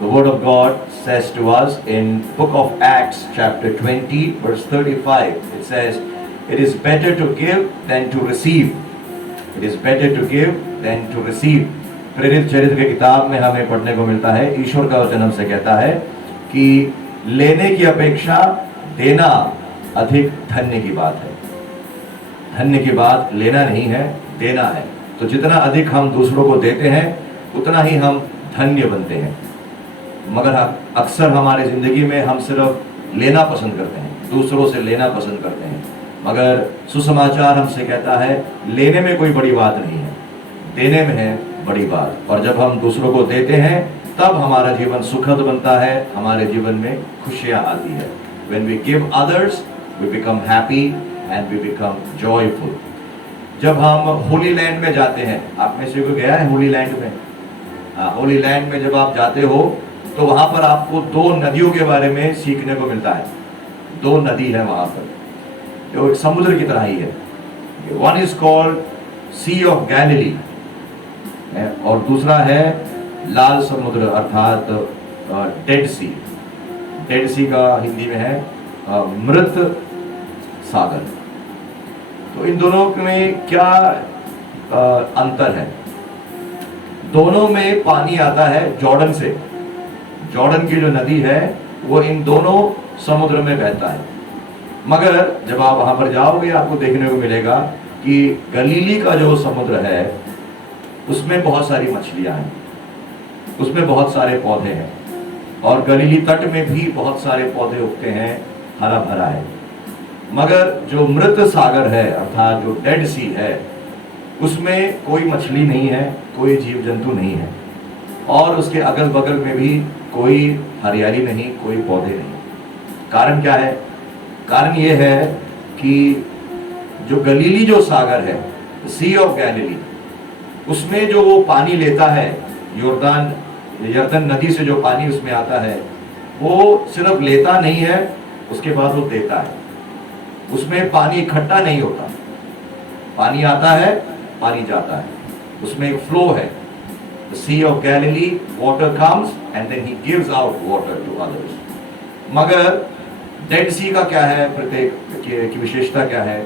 The word of God says to us in book of Acts chapter 20 verse 35, it says, it is better to give than to receive. It is better to give than to receive. प्रेरित चरित्र की किताब में हमें पढ़ने को मिलता है, ईश्वर का वचन हमसे कहता है कि लेने की अपेक्षा देना अधिक धन्य की बात है। धन्य की बात लेना नहीं है, देना है। तो जितना अधिक हम दूसरों को देते हैं उतना ही हम धन्य बनते हैं। मगर अक्सर हमारे ज़िंदगी में हम सिर्फ लेना पसंद करते हैं, दूसरों से लेना पसंद करते हैं। मगर सुसमाचार हमसे कहता है लेने में कोई बड़ी बात नहीं है, देने में है बड़ी बात। और जब हम दूसरों को देते हैं तब हमारा जीवन सुखद बनता है, हमारे जीवन में खुशियाँ आती है। When we give others, we become happy and we become joyful. जब हम होली लैंड में जाते हैं, आप में से कोई गया है होली लैंड में? होली लैंड में जब आप जाते हो तो वहाँ पर आपको दो नदियों के बारे में सीखने को मिलता है। दो नदी है वहाँ पर जो समुद्र की तरह ही है। One is called sea of Galilee और दूसरा है लाल समुद्र अर्थात डेड सी। डेड सी का हिंदी में है मृत सागर। तो इन दोनों में क्या अंतर है? दोनों में पानी आता है जॉर्डन से। जॉर्डन की जो नदी है वो इन दोनों समुद्र में बहता है। मगर जब आप वहां पर जाओगे आपको देखने को मिलेगा कि गलीली का जो समुद्र है उसमें बहुत सारी मछलियां हैं, उसमें बहुत सारे पौधे हैं और गलीली तट में भी बहुत सारे पौधे उगते हैं, हरा भरा है। मगर जो मृत सागर है अर्थात जो डेड सी है उसमें कोई मछली नहीं है, कोई जीव जंतु नहीं है और उसके अगल बगल में भी कोई हरियाली नहीं, कोई पौधे नहीं। कारण क्या है? कारण ये है कि जो गलीली जो सागर है, सी ऑफ गैलिली, उसमें जो वो पानी लेता है, यर्दन नदी से जो पानी उसमें आता है वो सिर्फ लेता नहीं है, उसके बाद वो देता है। उसमें पानी इकट्ठा नहीं होता, पानी आता है, पानी जाता है, उसमें एक फ्लो है। The Sea of Galilee, water comes and then he gives out water to others. मगर डेड सी का क्या है, प्रत्येक की विशेषता क्या है?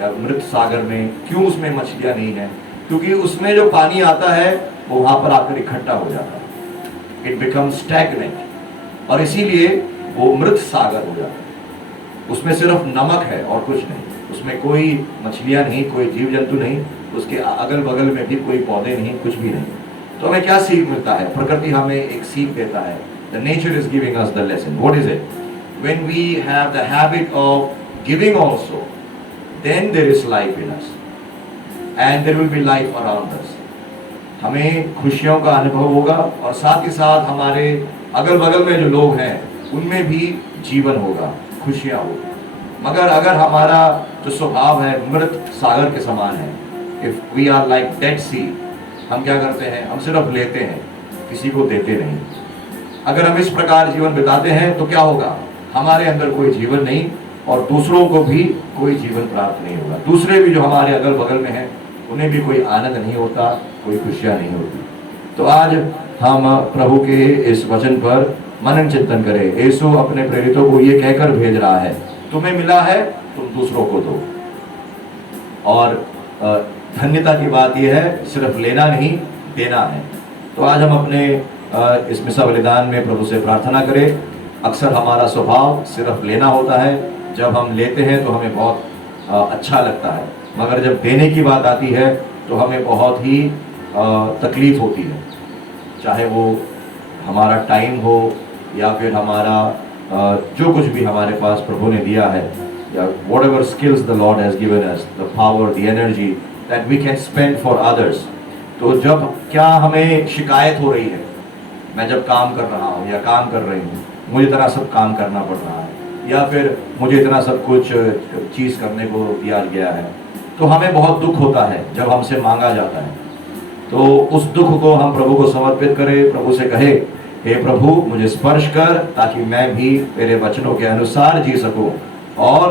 या मृत सागर में क्यों उसमें मछलियां नहीं है? क्योंकि उसमें जो पानी आता है वो वहां पर आकर इकट्ठा हो जाता है, इट बिकम्स स्टैग्नेंट और इसीलिए वो मृत सागर हो जाता है। उसमें सिर्फ नमक है और कुछ नहीं, उसमें कोई मछलियां नहीं, कोई जीव जंतु नहीं, उसके अगल बगल में भी कोई पौधे नहीं, कुछ भी नहीं। तो हमें क्या सीख मिलता है? प्रकृति हमें एक सीख देता है। The nature is giving us the lesson. What is it? When we have the habit of giving also, then there is life in us and there will be life around us. हमें खुशियों का अनुभव होगा और साथ ही साथ हमारे अगल बगल में जो लोग हैं उनमें भी जीवन होगा, खुशियाँ होगी। मगर अगर हमारा जो स्वभाव है मृत सागर के समान है, if we are like dead sea, हम क्या करते हैं? हम सिर्फ लेते हैं, किसी को देते नहीं। अगर हम इस प्रकार जीवन बिताते हैं तो क्या होगा? हमारे अंदर कोई जीवन नहीं और दूसरों को भी कोई जीवन प्राप्त नहीं होगा। दूसरे भी जो हमारे अगल बगल में हैं उन्हें भी कोई आनंद नहीं होता, कोई खुशियाँ नहीं होती। तो आज हम प्रभु के इस वचन पर मनन चिंतन करें। यीशु अपने प्रेरितों को ये कहकर भेज रहा है, तुम्हें मिला है तुम दूसरों को दो। और धन्यता की बात यह है सिर्फ लेना नहीं, देना है। तो आज हम अपने इस मिसा बलिदान में प्रभु से प्रार्थना करें। अक्सर हमारा स्वभाव सिर्फ लेना होता है, जब हम लेते हैं तो हमें बहुत अच्छा लगता है, मगर जब देने की बात आती है तो हमें बहुत ही तकलीफ होती है। चाहे वो हमारा टाइम हो या फिर हमारा जो कुछ भी हमारे पास प्रभु ने दिया है, या whatever skills the Lord has given us, the power, the energy that we can spend for others। तो जब क्या हमें शिकायत हो रही है, मैं जब काम कर रहा हूँ या काम कर रही हूँ, मुझे इतना सब काम करना पड़ रहा है या फिर मुझे इतना सब कुछ चीज़ करने को दिया गया है, तो हमें बहुत दुख होता है जब हमसे मांगा जाता है। तो उस दुख को हम प्रभु को समर्पित करें, प्रभु से कहे, हे प्रभु मुझे स्पर्श कर ताकि मैं भी तेरे वचनों के अनुसार जी सकूं और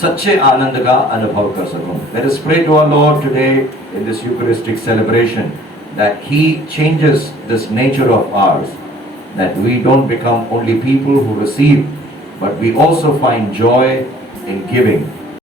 सच्चे आनंद का अनुभव कर सकूं। Let us pray to our Lord today in this Eucharistic celebration that He changes this nature of ours that we don't become only people who receive, but we also find joy in giving.